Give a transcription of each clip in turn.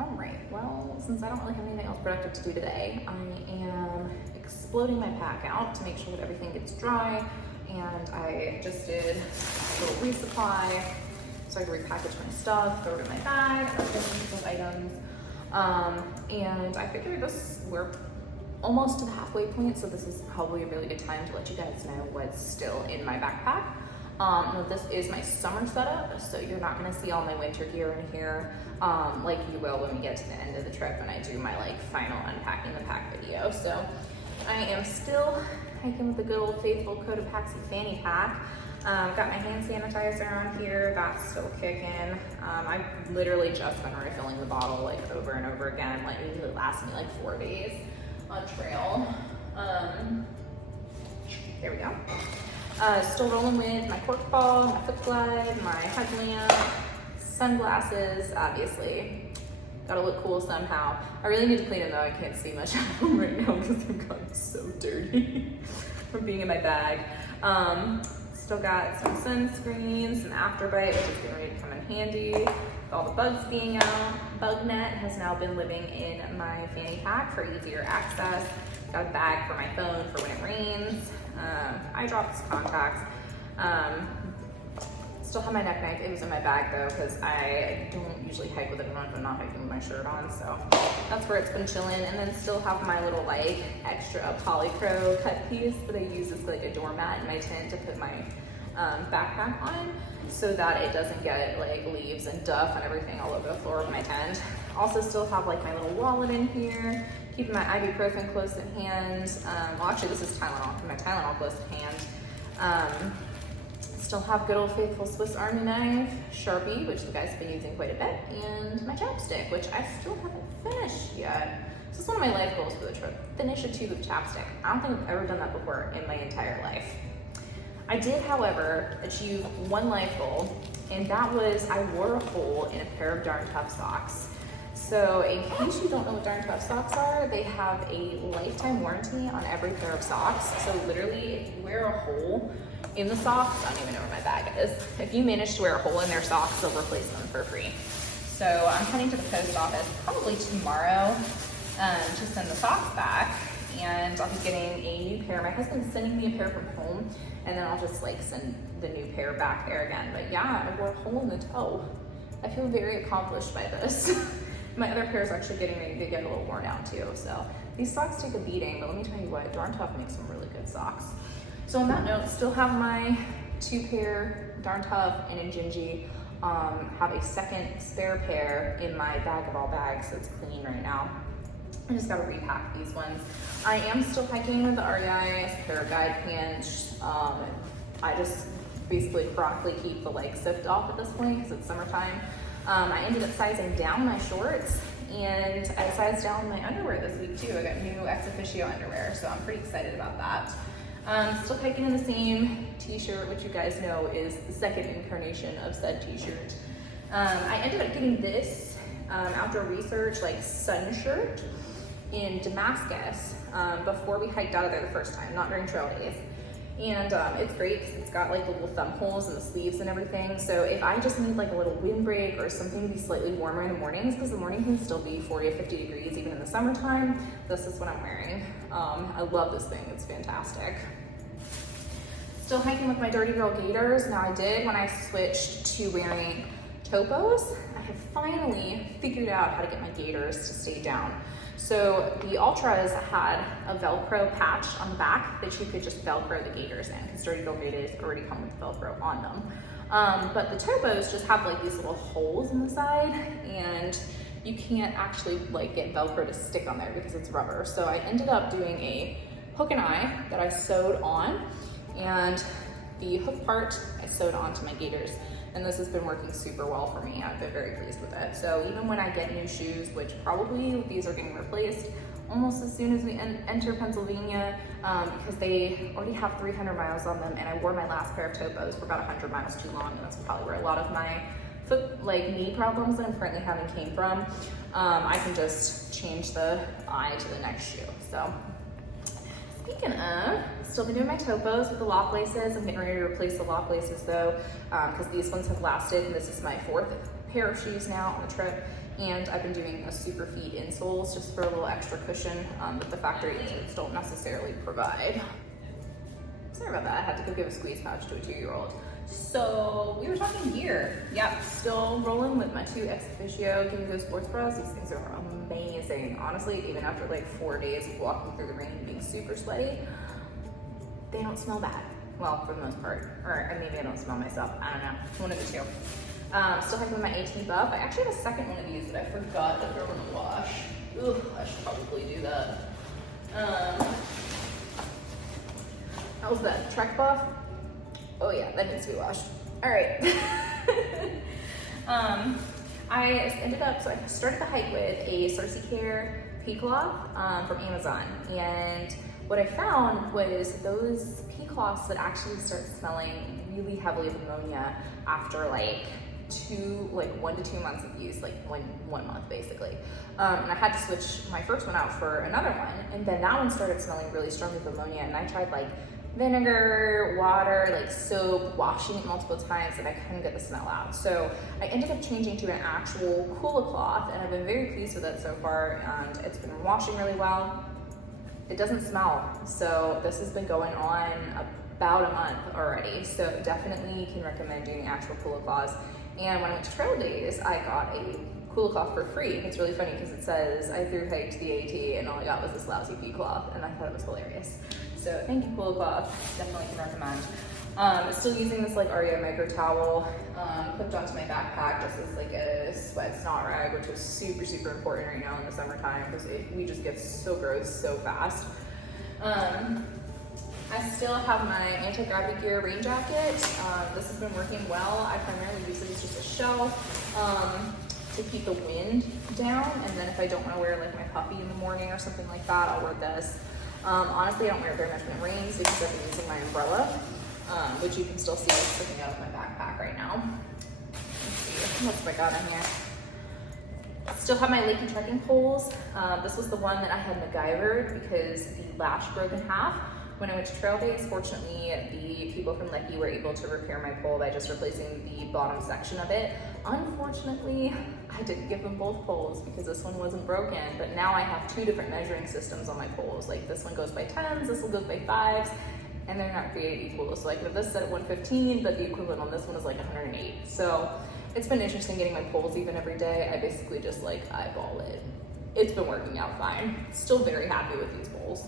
All right, well, since I don't really have anything else productive to do today, I am exploding my pack out to make sure that everything gets dry. And I just did a little resupply so I can repackage my stuff, throw it in my bag, and those items. And I figured we're almost to the halfway point, so this is probably a really good time to let you guys know what's still in my backpack. Now this is my summer setup, so you're not gonna see all my winter gear in here like you will when we get to the end of the trip and I do my final unpacking the pack video. So I am still hiking with the good old faithful Cotopaxi fanny pack. Got my hand sanitizer on here, that's still kicking. I've literally just been refilling the bottle over and over again. It usually lasts me 4 days on trail. There we go. Still rolling with my cork ball, my foot glide, my headlamp, sunglasses, obviously. Gotta look cool somehow. I really need to clean them though. I can't see much of them right now because they've gotten so dirty from being in my bag. Still got some sunscreen, some Afterbite, which is getting ready to come in handy. With all the bugs being out, Bug Net has now been living in my fanny pack for easier access. Got a bag for my phone for when it rains. Eye drops, contacts. Still have my neck knife. It was in my bag though because I don't usually hike with it if I'm not hiking with my shirt on. So that's where it's been chilling. And then still have my little extra polycro cut piece that I use as a doormat in my tent to put my backpack on so that it doesn't get leaves and duff and everything all over the floor of my tent. Also still have my little wallet in here, keeping my ibuprofen close at hand. Well, actually this is Tylenol, my Tylenol close at hand. Still have good old faithful Swiss Army knife, Sharpie, which you guys have been using quite a bit, and my chapstick, which I still haven't finished yet. This is one of my life goals for the trip, finish a tube of chapstick. I don't think I've ever done that before in my entire life. I did, however, achieve one life goal, and that was I wore a hole in a pair of Darn Tough socks. So in case you don't know what Darn Tough socks are, they have a lifetime warranty on every pair of socks. So literally, if you wear a hole in the socks, I don't even know where my bag is. If you manage to wear a hole in their socks, they'll replace them for free. So I'm heading to the post office probably tomorrow to send the socks back, and I'll be getting a new pair. My husband's sending me a pair from home, and then I'll just send the new pair back there again. But yeah, I wore a hole in the toe. I feel very accomplished by this. My other pair is actually getting ready to get a little worn out too. So these socks take a beating, but let me tell you what, Darn Tough makes some really good socks. So on that note, still have my 2-pair Darn Tough and a Gingy. Have a second spare pair in my bag of all bags that's clean right now. I just gotta repack these ones. I am still hiking with the REI pair of guide pants. I just basically chronically keep the leg zipped off at this point because it's summertime. I ended up sizing down my shorts, and I sized down my underwear this week too. I got new ex officio underwear, so I'm pretty excited about that. Still hiking in the same t-shirt, which you guys know is the second incarnation of said t-shirt. I ended up getting this outdoor research sun shirt in Damascus before we hiked out of there the first time, not during trail days. And it's great because it's got the little thumb holes in the sleeves and everything. So if I just need a little windbreak or something to be slightly warmer in the mornings, because the morning can still be 40 to 50 degrees even in the summertime, this is what I'm wearing. I love this thing, it's fantastic. Still hiking with my Dirty Girl gaiters. Now I did, when I switched to wearing topos, I have finally figured out how to get my gaiters to stay down. So the Ultras had a Velcro patch on the back that you could just Velcro the gaiters in, because Dirty Girl gaiters already come with Velcro on them. But the topos just have these little holes in the side, and you can't actually get Velcro to stick on there because it's rubber. So I ended up doing a hook and eye that I sewed on, and the hook part I sewed onto my gaiters. And this has been working super well for me. I've been very pleased with it. So even when I get new shoes, which probably these are getting replaced almost as soon as we enter Pennsylvania, because they already have 300 miles on them, and I wore my last pair of topos for about 100 miles too long, and that's probably where a lot of my foot, knee problems that I'm currently having came from. I can just change the eye to the next shoe. So speaking of, still been doing my topos with the lock laces. I'm getting ready to replace the lock laces though, because these ones have lasted, and this is my 4th pair of shoes now on the trip, And I've been doing a super feet insoles just for a little extra cushion that the factory insoles don't necessarily provide. Sorry about that, I had to go give a squeeze pouch to a 2-year-old. So we were talking gear. Yep, still rolling with my 2 Ex Officio Kingo sports bras. These things are amazing. Honestly, even after like 4 days of walking through the rain and being super sweaty, they don't smell bad. Well, for the most part. Or maybe I don't smell myself, I don't know. One of the two. Still hiking with my 18 buff. I actually have a second one of these that I forgot to throw in the wash. Ugh, I should probably do that. How was that? Trek buff? Oh yeah, that needs to be washed. All right. I ended up, so I started the hike with a Cersei Care pea cloth from Amazon. And what I found was those pea cloths would actually start smelling really heavily of ammonia after like 1 to 2 months of use, like one month basically. And I had to switch my first one out for another one. And then that one started smelling really strongly of ammonia. And I tried like vinegar, water, like soap, washing it multiple times, and I couldn't get the smell out. So I ended up changing to an actual Coola cloth, and I've been very pleased with it so far, and it's been washing really well. It doesn't smell, so this has been going on about a month already, so definitely can recommend doing actual Coola cloths. And when I went to trail days, I got a Coola cloth for free. It's really funny because it says I thru hiked the AT and all I got was this lousy pea cloth, and I thought it was hilarious. So thank you, Coola cloth. Definitely can recommend. Still using this like REI micro towel clipped onto my backpack just as like a sweat snot rag, which is super, super important right now in the summertime because we just get so gross so fast. I still have my anti-gravity gear rain jacket. This has been working well. I primarily use it as just a shell to keep the wind down, and then if I don't want to wear like my puffy in the morning or something like that, I'll wear this. Honestly, I don't wear it very much when it rains because I've been using my umbrella, which you can still see sticking out of my backpack right now. Let's see, what else have I got in here? Still have my Lakey trekking poles. This was the one that I had MacGyvered because the lash broke in half. When I went to trail days, fortunately, the people from Lakey were able to repair my pole by just replacing the bottom section of it. Unfortunately, I didn't give them both poles because this one wasn't broken, but now I have 2 different measuring systems on my poles. Like this one goes by 10s, this one goes by 5s, and they're not created equal. So like this set at 115, but the equivalent on this one is like 108. So it's been interesting getting my poles even every day. I basically just like eyeball it. It's been working out fine. Still very happy with these poles.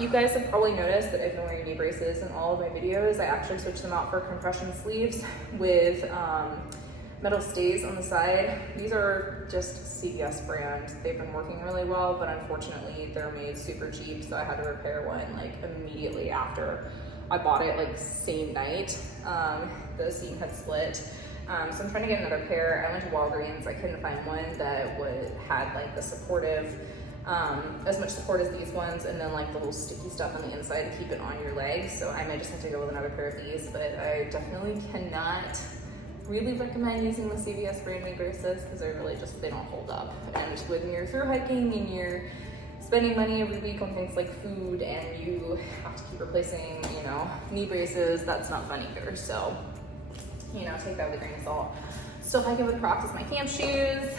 You guys have probably noticed that I've been wearing knee braces in all of my videos. I actually switched them out for compression sleeves with metal stays on the side. These are just CVS brand. They've been working really well, but unfortunately they're made super cheap, so I had to repair one like immediately after I bought it, like same night. The seam had split. So I'm trying to get another pair. I went to Walgreens, I couldn't find one that had like the supportive, as much support as these ones, and then like the little sticky stuff on the inside to keep it on your legs. So I might just have to go with another pair of these, but I definitely cannot really recommend using the CVS brand knee braces because they don't hold up. And when you're through hiking and you're spending money every week on things like food and you have to keep replacing, knee braces, that's not fun either. So, take that with a grain of salt. Still hiking with Crocs as my camp shoes.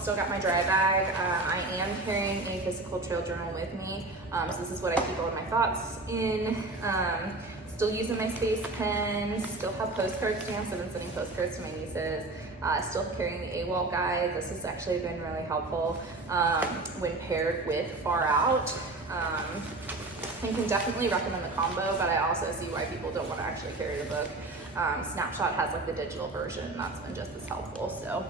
Still got my dry bag. I am carrying a physical trail journal with me. So this is what I keep all of my thoughts in. Still using my space pen. Still have postcard stamps. I've been sending postcards to my nieces. Still carrying the AWOL guide. This has actually been really helpful when paired with Far Out. I can definitely recommend the combo, but I also see why people don't want to actually carry the book. Snapshot has like the digital version, and that's been just as helpful. So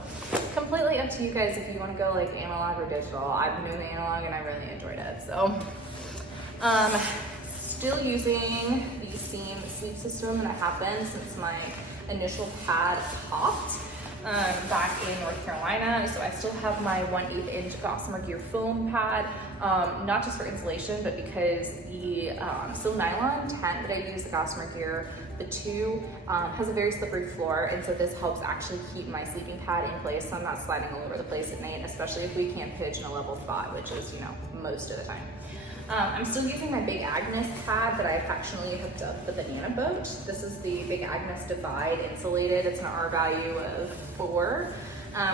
completely up to you guys if you want to go like analog or digital. I've been doing the analog and I really enjoyed it. So still using the same sleep system that I have been since my initial pad popped back in North Carolina. So I still have my 1/8 inch Gossamer Gear foam pad, not just for insulation, but because the Sil Nylon tent that I use, the Gossamer Gear, the 2 has a very slippery floor, and so this helps actually keep my sleeping pad in place so I'm not sliding all over the place at night, especially if we can't pitch in a level spot, which is, most of the time. I'm still using my Big Agnes pad that I affectionately hooked up the banana boat. This is the Big Agnes Divide insulated. It's an R value of 4,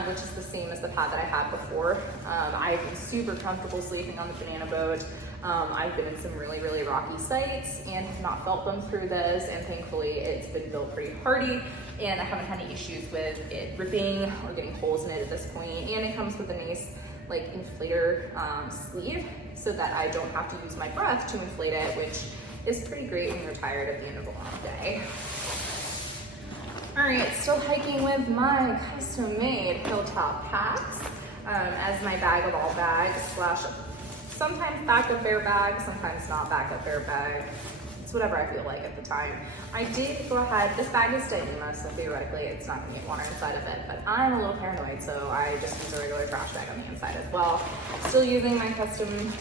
which is the same as the pad that I had before. I've been super comfortable sleeping on the banana boat. I've been in some really, really rocky sites and have not felt them through this, and thankfully it's been built pretty hardy, and I haven't had any issues with it ripping or getting holes in it at this point. And it comes with a nice like inflator sleeve so that I don't have to use my breath to inflate it, which is pretty great when you're tired at the end of a long day. All right, still hiking with my custom-made hilltop packs as my bag of all bags slash sometimes backup bear bag, sometimes not backup bear bag. It's whatever I feel like at the time. I did go ahead, this bag is Dyneema, so theoretically it's not gonna get water inside of it, but I'm a little paranoid, so I just use a regular trash bag on the inside as well. Still using my custom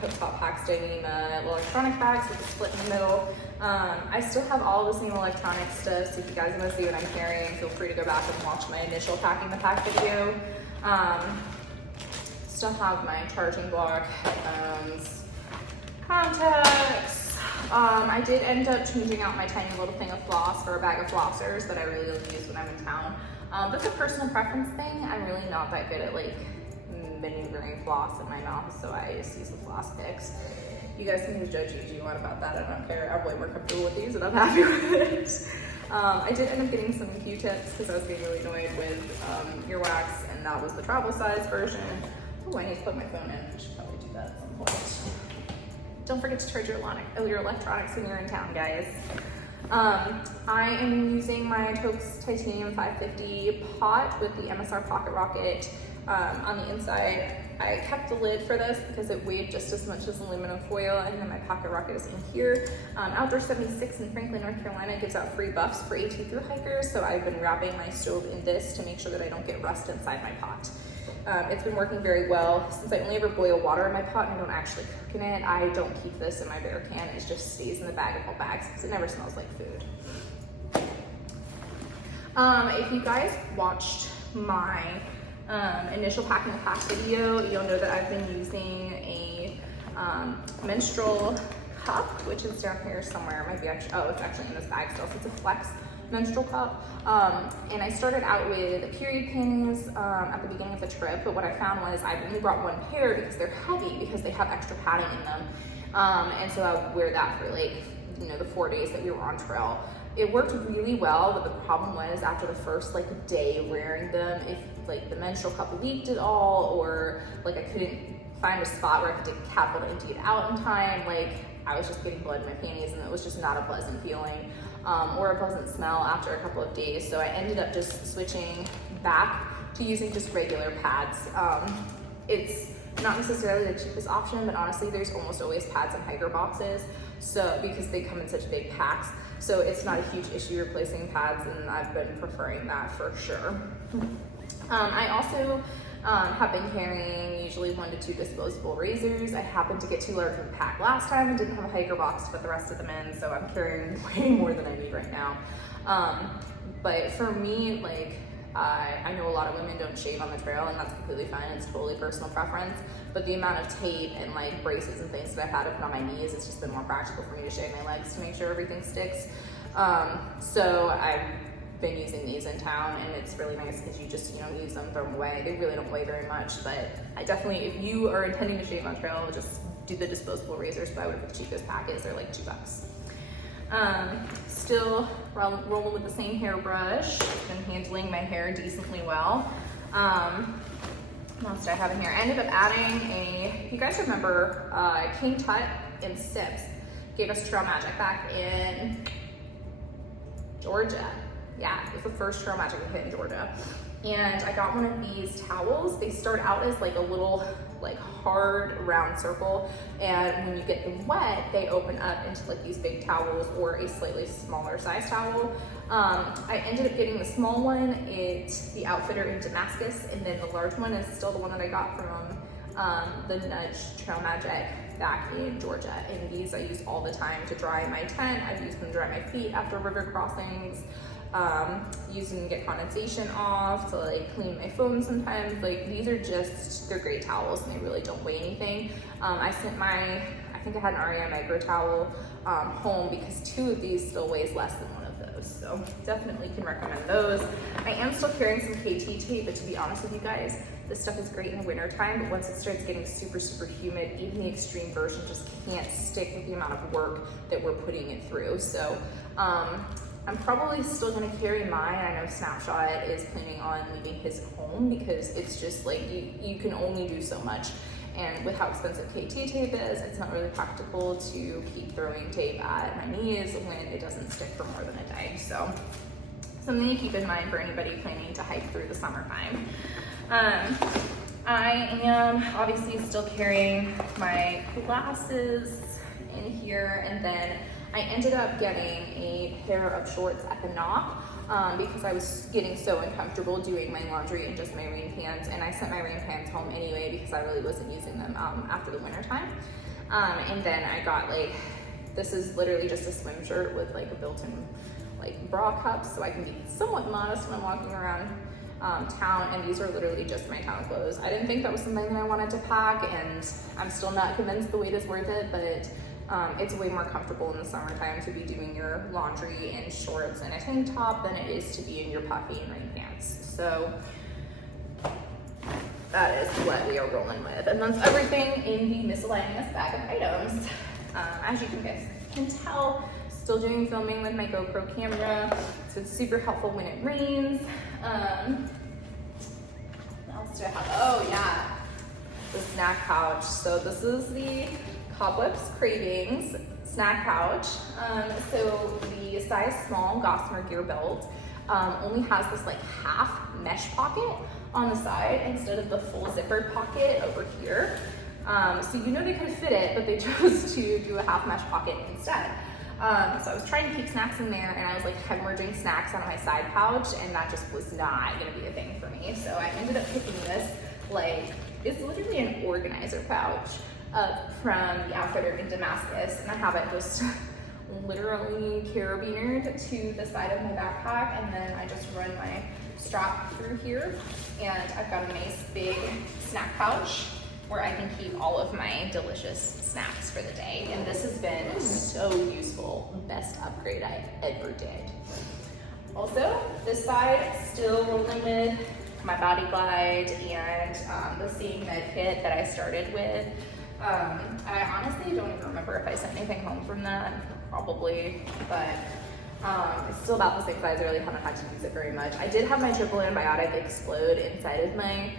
hilltop packs Dyneema electronic bags with a split in the middle. I still have all the same electronic stuff, so if you guys want to see what I'm carrying, feel free to go back and watch my initial packing the pack video. Still have my charging block, headphones, contacts. I did end up changing out my tiny little thing of floss for a bag of flossers that I really use when I'm in town. That's a personal preference thing. I'm really not that good at like maneuvering floss in my mouth, so I just use the floss picks. You guys can use judge you want about that. I don't care. I'm way more comfortable with these and I'm happy with it. I did end up getting some Q-tips because I was getting really annoyed with earwax, and that was the travel size version. Oh, I need to plug my phone in. I should probably do that at some point. Don't forget to charge your electronics when you're in town, guys. I am using my Toaks Titanium 550 pot with the MSR Pocket Rocket on the inside. I kept the lid for this because it weighed just as much as aluminum foil, and then my Pocket Rocket is in here. Outdoor 76 in Franklin, North Carolina gives out free buffs for AT through hikers, so I've been wrapping my stove in this to make sure that I don't get rust inside my pot. It's been working very well. Since I only ever boil water in my pot and I don't actually cook in it, I don't keep this in my bear can. It just stays in the bag of all bags because it never smells like food. If you guys watched my initial packing the pack video, you'll know that I've been using a menstrual cup, which is down here somewhere. It might be actually, oh, it's actually in this bag still. So it's a Flex menstrual cup. And I started out with period panties at the beginning of the trip, but what I found was I only brought one pair because they're heavy, because they have extra padding in them. And so I would wear that for like, you know, the 4 days that we were on trail. It worked really well, but the problem was after the first like day wearing them, if like the menstrual cup leaked at all, or like I couldn't find a spot where I could take capital to empty it out in time, like I was just getting blood in my panties, and it was just not a pleasant feeling. Or a pleasant smell after a couple of days. So I ended up just switching back to using just regular pads. It's not necessarily the cheapest option, but honestly, there's almost always pads in hiker boxes, so because they come in such big packs. So it's not a huge issue replacing pads, and I've been preferring that for sure. I also have been carrying usually 1 to 2 disposable razors. I happened to get too large of a pack last time and didn't have a hiker box to put the rest of them in, so I'm carrying way more than I need right now. But for me, like, I know a lot of women don't shave on the trail, and that's completely fine. It's totally personal preference. But the amount of tape and like braces and things that I've had to put on my knees, it's just been more practical for me to shave my legs to make sure everything sticks. So I've been using these in town, and it's really nice because you just, you know, use them, throw them away. They really don't weigh very much, but I definitely, if you are intending to shave on trail, just do the disposable razors. Buy whatever the cheapest pack is. They're like $2. Still rolling with the same hairbrush. Been handling my hair decently well. What else did I have in here? I ended up adding if you guys remember, King Tut and Sips gave us Trail Magic back in Georgia. Yeah, it was the first Trail Magic we hit in Georgia. And I got one of these towels. They start out as like a little like hard round circle, and when you get them wet, they open up into like these big towels or a slightly smaller size towel. I ended up getting the small one, the Outfitter in Damascus, and then the large one is still the one that I got from the Nudge Trail Magic back in Georgia. And these I use all the time to dry my tent. I use them to dry my feet after river crossings. Use them to get condensation off, to like clean my phone sometimes. Like these are just, they're great towels and they really don't weigh anything. I think I had an REI micro towel home, because 2 of these still weighs less than 1 of those. So definitely can recommend those. I am still carrying some KT tape, but to be honest with you guys, this stuff is great in the winter time, but once it starts getting super, super humid, even the extreme version just can't stick with the amount of work that we're putting it through. So I'm probably still gonna carry mine. I know Snapshot is planning on leaving his home, because it's just like, you can only do so much. And with how expensive KT tape is, it's not really practical to keep throwing tape at my knees when it doesn't stick for more than a day. So something to keep in mind for anybody planning to hike through the summertime. I am obviously still carrying my glasses in here, and then I ended up getting a pair of shorts at the Knock because I was getting so uncomfortable doing my laundry in just my rain pants, and I sent my rain pants home anyway because I really wasn't using them after the winter time. And then I got like, this is literally just a swim shirt with like a built-in like bra cup, so I can be somewhat modest when I'm walking around town, and these are literally just my town clothes. I didn't think that was something that I wanted to pack, and I'm still not convinced the weight is worth it, but it's way more comfortable in the summertime to be doing your laundry in shorts and a tank top than it is to be in your puffy and rain pants. So that is what we are rolling with, and that's everything in the miscellaneous bag of items. As you guys can tell, still doing filming with my GoPro camera, so it's super helpful when it rains. What else do I have? Oh yeah, the snack pouch. So this is the Cobwebs Cravings snack pouch. So the size small Gossamer Gear belt only has this like half mesh pocket on the side instead of the full zippered pocket over here. So you know they could fit it, but they chose to do a half mesh pocket instead. So I was trying to keep snacks in there, and I was like hemorrhaging snacks out of my side pouch, and that just was not gonna be a thing for me. So I ended up picking this, like, it's literally an organizer pouch from the Outfitter in Damascus, and I have it just literally carabinered to the side of my backpack, and then I just run my strap through here, and I've got a nice big snack pouch where I can keep all of my delicious snacks for the day. And this has been so useful. Best upgrade I ever did. Also, this side, still rolling with my Body Glide and the same med kit that I started with. I honestly don't even remember if I sent anything home from that, probably, but it's still about the same size. I really haven't had to use it very much. I did have my triple antibiotic explode inside of my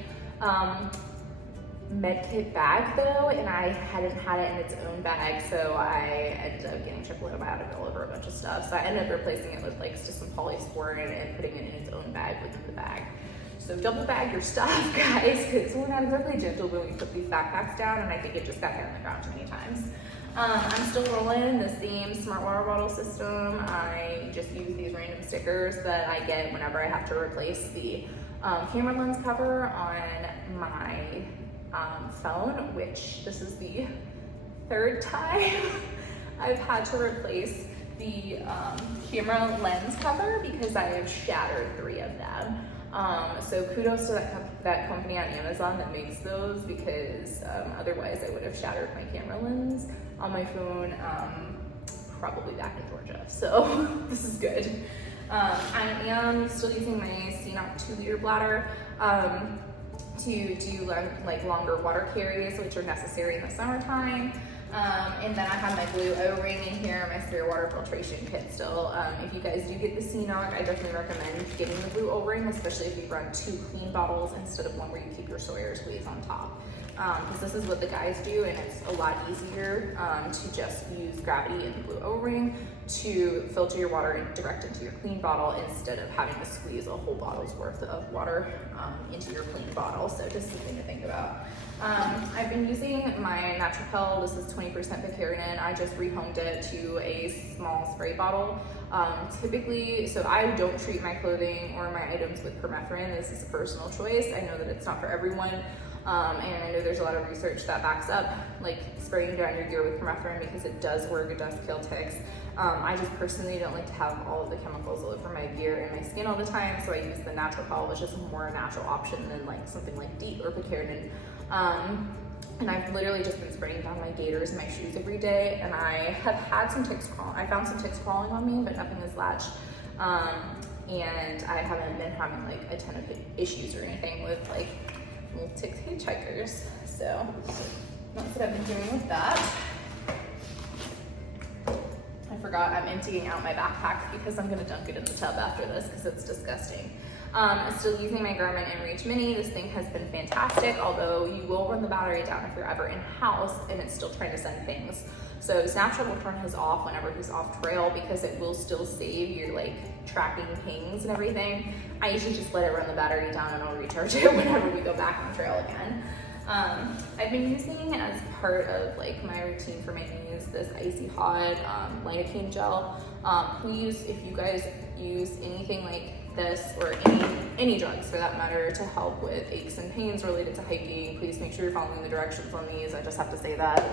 med kit bag though, and I hadn't had it in its own bag, so I ended up getting triple antibiotic all over a bunch of stuff. So I ended up replacing it with like just some polysporin and putting it in its own bag within the bag. So double bag your stuff, guys, because we're not exactly gentle when we put these backpacks down, and I think it just got hit on the ground too many times. I'm still rolling the same smart water bottle system. I just use these random stickers that I get whenever I have to replace the camera lens cover on my phone, which this is the 3rd time I've had to replace the camera lens cover because I have shattered 3 of them. So kudos to that company on Amazon that makes those, because otherwise I would have shattered my camera lens on my phone probably back in Georgia. So this is good. I am still using my CNOC 2-liter bladder to do like longer water carries, which are necessary in the summertime. And then I have my blue O-ring in here, my spare water filtration kit still. If you guys do get the CNOC, I definitely recommend getting the blue O-ring, especially if you run 2 clean bottles instead of one where you keep your Sawyer squeeze on top. Because this is what the guys do, and it's a lot easier to just use gravity and the blue O-ring to filter your water direct into your clean bottle instead of having to squeeze a whole bottle's worth of water into your clean bottle. So just something to think about. I've been using my Natural Pill. This is 20% picarinate. I just rehomed it to a small spray bottle. Typically, so I don't treat my clothing or my items with permethrin. This is a personal choice. I know that it's not for everyone. And I know there's a lot of research that backs up like spraying down your gear with permethrin because it does work, it does kill ticks. I just personally don't like to have all of the chemicals all over my gear and my skin all the time, so I use the Natural Pill, which is a more natural option than like something like DEET or picarinate. And I've literally just been spraying down my gaiters and my shoes every day, and I have had some ticks crawling. I found some ticks crawling on me, but nothing has latched. And I haven't been having like a ton of issues or anything with like little tick hitchhikers. So that's what I've been doing with that. I forgot I'm emptying out my backpack because I'm gonna dunk it in the tub after this because it's disgusting. I'm still using my Garmin InReach Mini. This thing has been fantastic, although you will run the battery down if you're ever in house and it's still trying to send pings. So Snapchat will turn his off whenever he's off trail because it will still save your like tracking pings and everything. I usually just let it run the battery down and I'll recharge it whenever we go back on trail again. I've been using as part of like my routine for my knees this icy hot lidocaine gel. Please, if you guys use anything like this or any drugs for that matter to help with aches and pains related to hiking, please make sure you're following the directions on these. I just have to say that.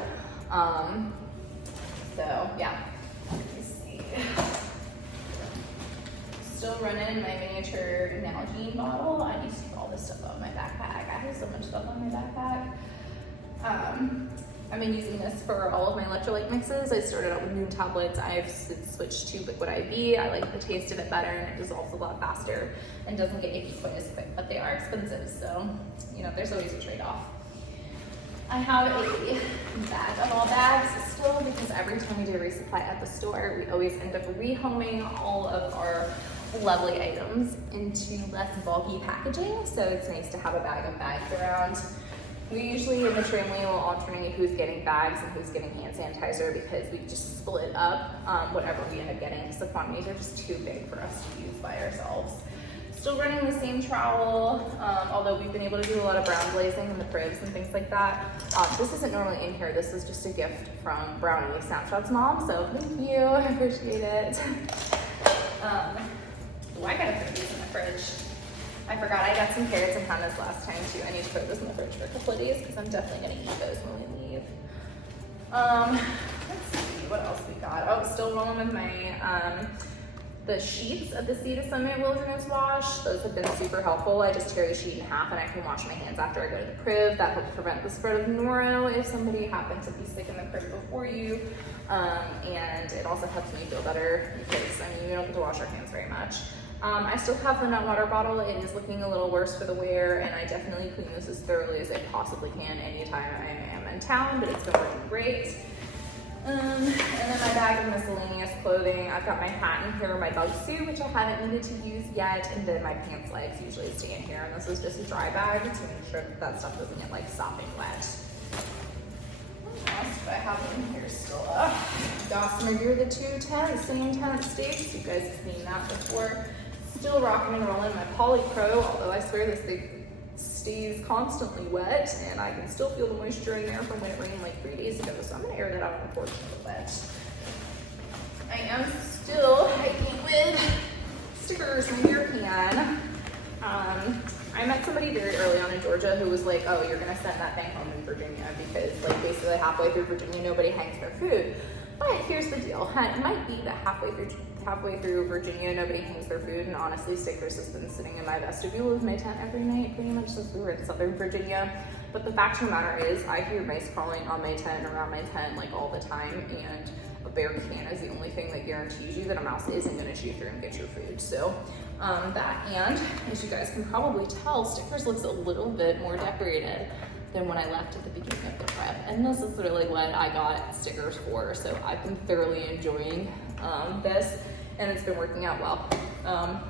So yeah, let me see. Still running my miniature Analogene bottle. I need to take all this stuff out of my backpack. I have so much stuff on my backpack. I've been using this for all of my electrolyte mixes. I started out with Moon tablets. I've since switched to liquid IV. I like the taste of it better and it dissolves a lot faster and doesn't get icky quite as quick, but they are expensive. So, you know, there's always a trade-off. I have a bag of all bags still because every time we do a resupply at the store, we always end up rehoming all of our lovely items into less bulky packaging. So it's nice to have a bag of bags around. We usually in the family will alternate who's getting bags and who's getting hand sanitizer because we just split up whatever we end up getting because the quantities are just too big for us to use by ourselves. Still running the same trowel, although we've been able to do a lot of brown glazing in the cribs and things like that. This isn't normally in here. This is just a gift from Brownie, Snapchat's mom, so thank you, I appreciate it. Oh, I gotta put these in the fridge. I forgot I got some carrots and hummus last time too. I need to put this in the fridge for a couple of days because I'm definitely gonna eat those when we leave. Let's see what else we got. Oh, still rolling with my the sheets of the Sea to Summit Wilderness Wash. Those have been super helpful. I just tear the sheet in half and I can wash my hands after I go to the crib. That helps prevent the spread of noro if somebody happens to be sick in the crib before you. And it also helps me feel better because I mean, we don't get to wash our hands very much. I still have the nut water bottle. It is looking a little worse for the wear, and I definitely clean this as thoroughly as I possibly can anytime I am in town, but it's been working great. And then my bag of miscellaneous clothing. I've got my hat in here, my bug suit, which I haven't needed to use yet, and then my pants legs usually stay in here, and this is just a dry bag to make sure that that stuff doesn't get like sopping wet. What else do I have in here still? Got some of the 2 tent, same tent stakes. You guys have seen that before. Still rocking and rolling my polypro, although I swear this thing stays constantly wet and I can still feel the moisture in there from when it rained like 3 days ago, so I'm gonna air that out on the porch a little bit. I am still hiking with stickers, my beer can. I met somebody very early on in Georgia who was like, oh, you're gonna send that thing home in Virginia because like basically halfway through Virginia, nobody hangs their food. But here's the deal, it might be that halfway through Virginia, nobody hangs their food, and honestly, stickers has been sitting in my vestibule of my tent every night, pretty much since we were in Southern Virginia. But the fact of the matter is, I hear mice crawling on my tent and around my tent like all the time, and a bear can is the only thing that guarantees you that a mouse isn't gonna chew through and get your food. So that, and as you guys can probably tell, stickers looks a little bit more decorated than when I left at the beginning of the prep. And this is literally what I got stickers for. So I've been thoroughly enjoying this and it's been working out well.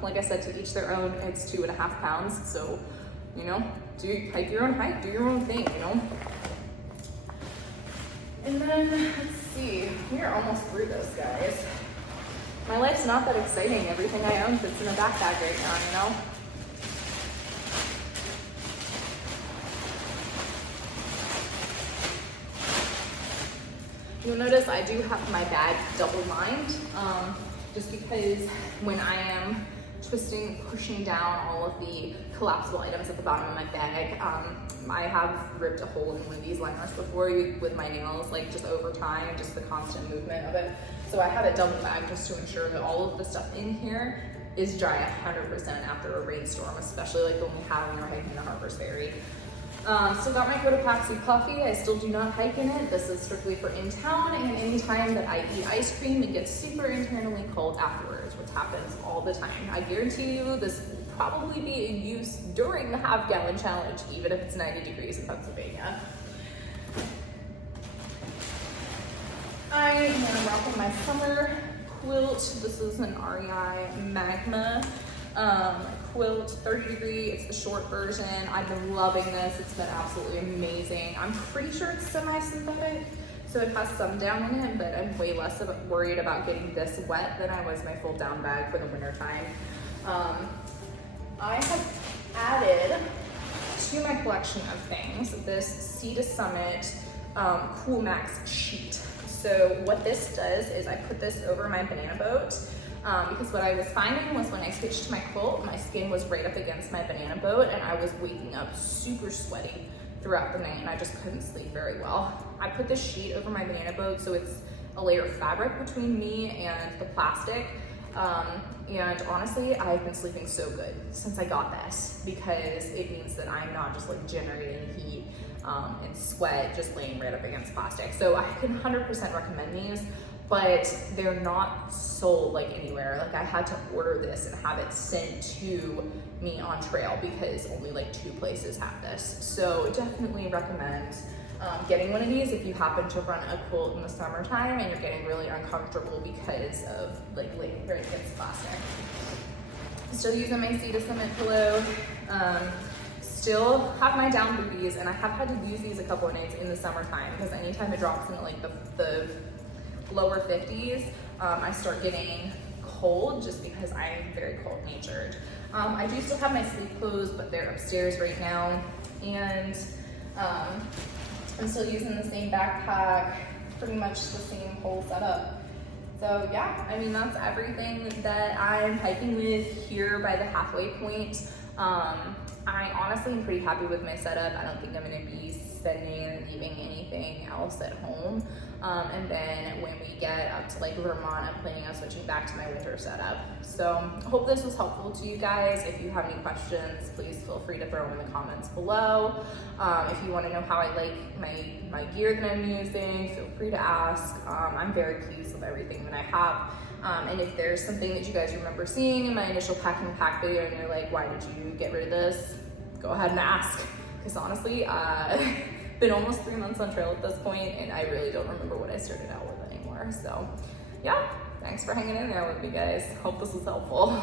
Like I said, to each their own, it's 2.5 pounds. So, you know, hike your own hike, do your own thing, you know? And then, let's see, we're almost through this, guys. My life's not that exciting. Everything I own fits in a backpack right now, you know? You'll notice I do have my bag double lined, just because when I am pushing down all of the collapsible items at the bottom of my bag, I have ripped a hole in one of these liners before with my nails, like just over time, just the constant movement of it. So I have it double bagged just to ensure that all of the stuff in here is dry 100% after a rainstorm, especially like when we have when we're hiking the Harper's Ferry. Still got my Cotopaxi coffee. I still do not hike in it. This is strictly for in town, and anytime that I eat ice cream, it gets super internally cold afterwards, which happens all the time. I guarantee you this will probably be in use during the half-gallon challenge, even if it's 90 degrees in Pennsylvania. I am rocking my summer quilt. This is an REI Magma quilt, 30 degree. It's the short version. I've been loving this. It's been absolutely amazing. I'm pretty sure it's semi-synthetic, so it has some down in it, but I'm way less worried about getting this wet than I was my full down bag for the winter time. I have added to my collection of things this Sea to Summit Cool Max sheet. So what this does is I put this over my banana boat because what I was finding was when I switched to my quilt, my skin was right up against my banana boat and I was waking up super sweaty throughout the night and I just couldn't sleep very well. I put this sheet over my banana boat so it's a layer of fabric between me and the plastic. And honestly, I've been sleeping so good since I got this because it means that I'm not just like generating heat and sweat just laying right up against plastic. So I can 100% recommend these, but they're not sold like anywhere. Like I had to order this and have it sent to me on trail because only like 2 places have this. So definitely recommend getting one of these if you happen to run a quilt in the summertime and you're getting really uncomfortable because of like laying right against plastic. Still using my Sea to Summit pillow. Still have my down booties, and I have had to use these a couple of nights in the summertime because anytime it drops into like the lower 50s, I start getting cold just because I'm very cold natured. I do still have my sleep clothes, but they're upstairs right now, and I'm still using the same backpack, pretty much the same whole setup. So yeah, I mean, that's everything that I'm hiking with here by the halfway point. I honestly am pretty happy with my setup. I don't think I'm gonna be spending or leaving anything else at home. And then when we get up to like Vermont, I'm planning on switching back to my winter setup. So I hope this was helpful to you guys. If you have any questions, please feel free to throw them in the comments below. If you wanna know how I like my gear that I'm using, feel free to ask. I'm very pleased with everything that I have. And if there's something that you guys remember seeing in my initial packing the pack video and you're like, why did you get rid of this? Go ahead and ask. Because honestly, been almost 3 months on trail at this point and I really don't remember what I started out with anymore. So yeah, thanks for hanging in there with me guys. Hope this was helpful.